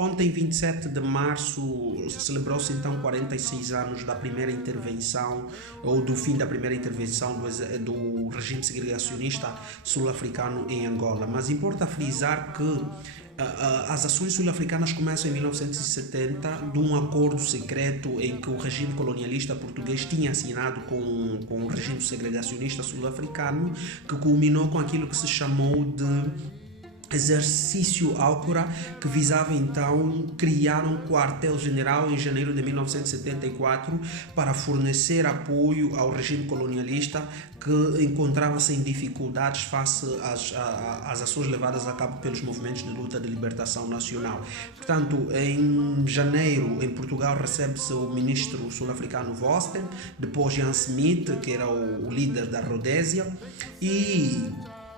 Ontem, 27 de março, celebrou-se então 46 anos da primeira intervenção, ou do fim da primeira intervenção do regime segregacionista sul-africano em Angola. Mas importa frisar que as ações sul-africanas começam em 1970 de um acordo secreto em que o regime colonialista português tinha assinado com o regime segregacionista sul-africano, que culminou com aquilo que se chamou de exercício Áucora, que visava então criar um quartel-general em janeiro de 1974 para fornecer apoio ao regime colonialista que encontrava-se em dificuldades face às ações levadas a cabo pelos movimentos de luta de libertação nacional. Portanto, em janeiro, em Portugal, recebe-se o ministro sul-africano Vorster, depois Jan Smith, que era o líder da Rodésia, e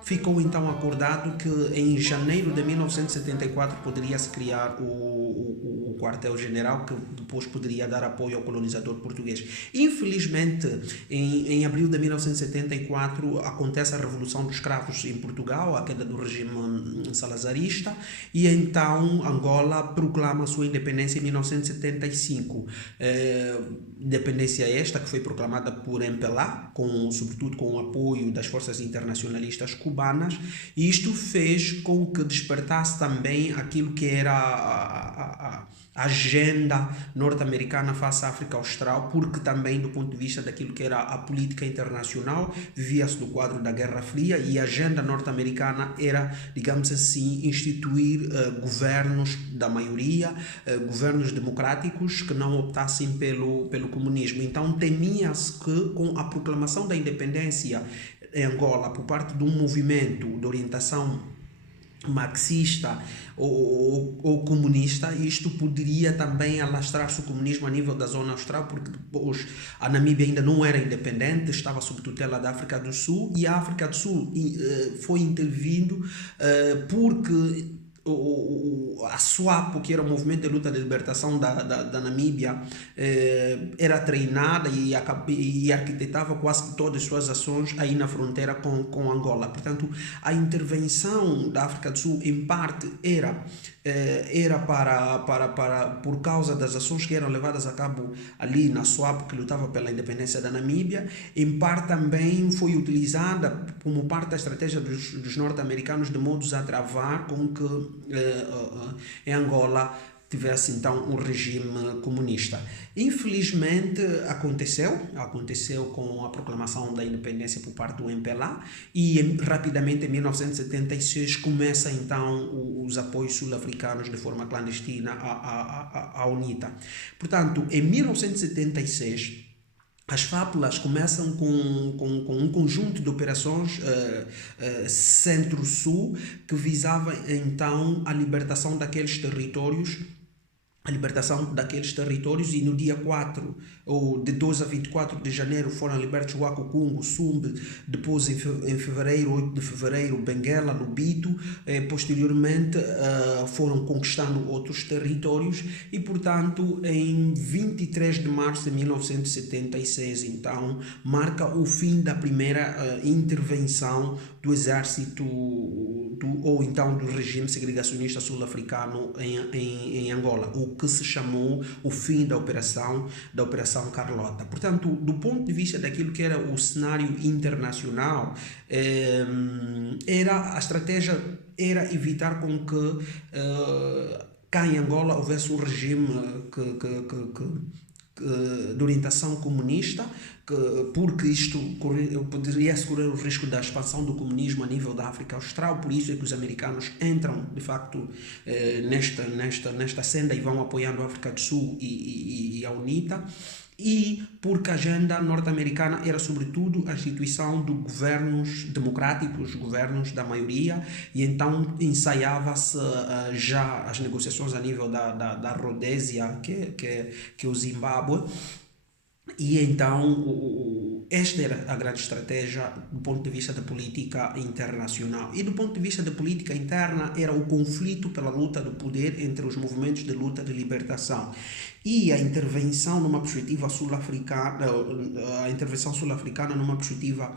ficou então acordado que em janeiro de 1974 poderia-se criar o quartel-general, que depois poderia dar apoio ao colonizador português. Infelizmente, em abril de 1974 acontece a Revolução dos Cravos em Portugal, a queda do regime salazarista, e então Angola proclama a sua independência em 1975. Independência esta que foi proclamada por MPLA, sobretudo com o apoio das forças internacionalistas cubanas, e isto fez com que despertasse também aquilo que era a agenda norte-americana face à África Austral, porque também do ponto de vista daquilo que era a política internacional, vivia-se do quadro da Guerra Fria, e a agenda norte-americana era, digamos assim, instituir governos da maioria, governos democráticos que não optassem pelo comunismo. Então temia-se que com a proclamação da independência em Angola por parte de um movimento de orientação marxista ou comunista, isto poderia também alastrar-se o comunismo a nível da zona austral, porque depois a Namíbia ainda não era independente, estava sob tutela da África do Sul, e a África do Sul foi intervindo porque a SWAPO, que era o movimento de luta de libertação da Namíbia, era treinada e arquitetava quase todas as suas ações aí na fronteira com Angola. Portanto, a intervenção da África do Sul, em parte, era por causa das ações que eram levadas a cabo ali na SWAPO, que lutava pela independência da Namíbia. Em parte também foi utilizada como parte da estratégia dos norte-americanos, de modos a travar com que em Angola tivesse então um regime comunista. Infelizmente aconteceu com a proclamação da independência por parte do MPLA, e rapidamente em 1976 começa então os apoios sul-africanos de forma clandestina à UNITA. Portanto, em 1976 as fábulas começam com um conjunto de operações centro-sul, que visava então a libertação daqueles territórios, e no dia 4, ou de 12 a 24 de janeiro, foram libertos Huacucungo, Sumbe, depois em fevereiro, 8 de fevereiro, Benguela, Lubito, posteriormente foram conquistando outros territórios, e portanto em 23 de março de 1976 então marca o fim da primeira intervenção do exército ou então do regime segregacionista sul-africano em Angola, o que se chamou o fim da Operação Carlota. Portanto, do ponto de vista daquilo que era o cenário internacional, a estratégia era evitar com que cá em Angola houvesse um regime de orientação comunista, porque isto poderia-se correr o risco da expansão do comunismo a nível da África Austral. Por isso é que os americanos entram de facto nesta senda e vão apoiando a África do Sul e a UNITA, e porque a agenda norte-americana era sobretudo a instituição de governos democráticos, governos da maioria, e então ensaiava-se já as negociações a nível da Rodésia, que é o Zimbábue. E então esta era a grande estratégia do ponto de vista da política internacional. E do ponto de vista da política interna era o conflito pela luta do poder entre os movimentos de luta de libertação, e a intervenção numa perspectiva sul-africana, numa perspectiva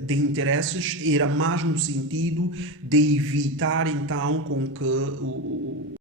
de interesses, era mais no sentido de evitar então com que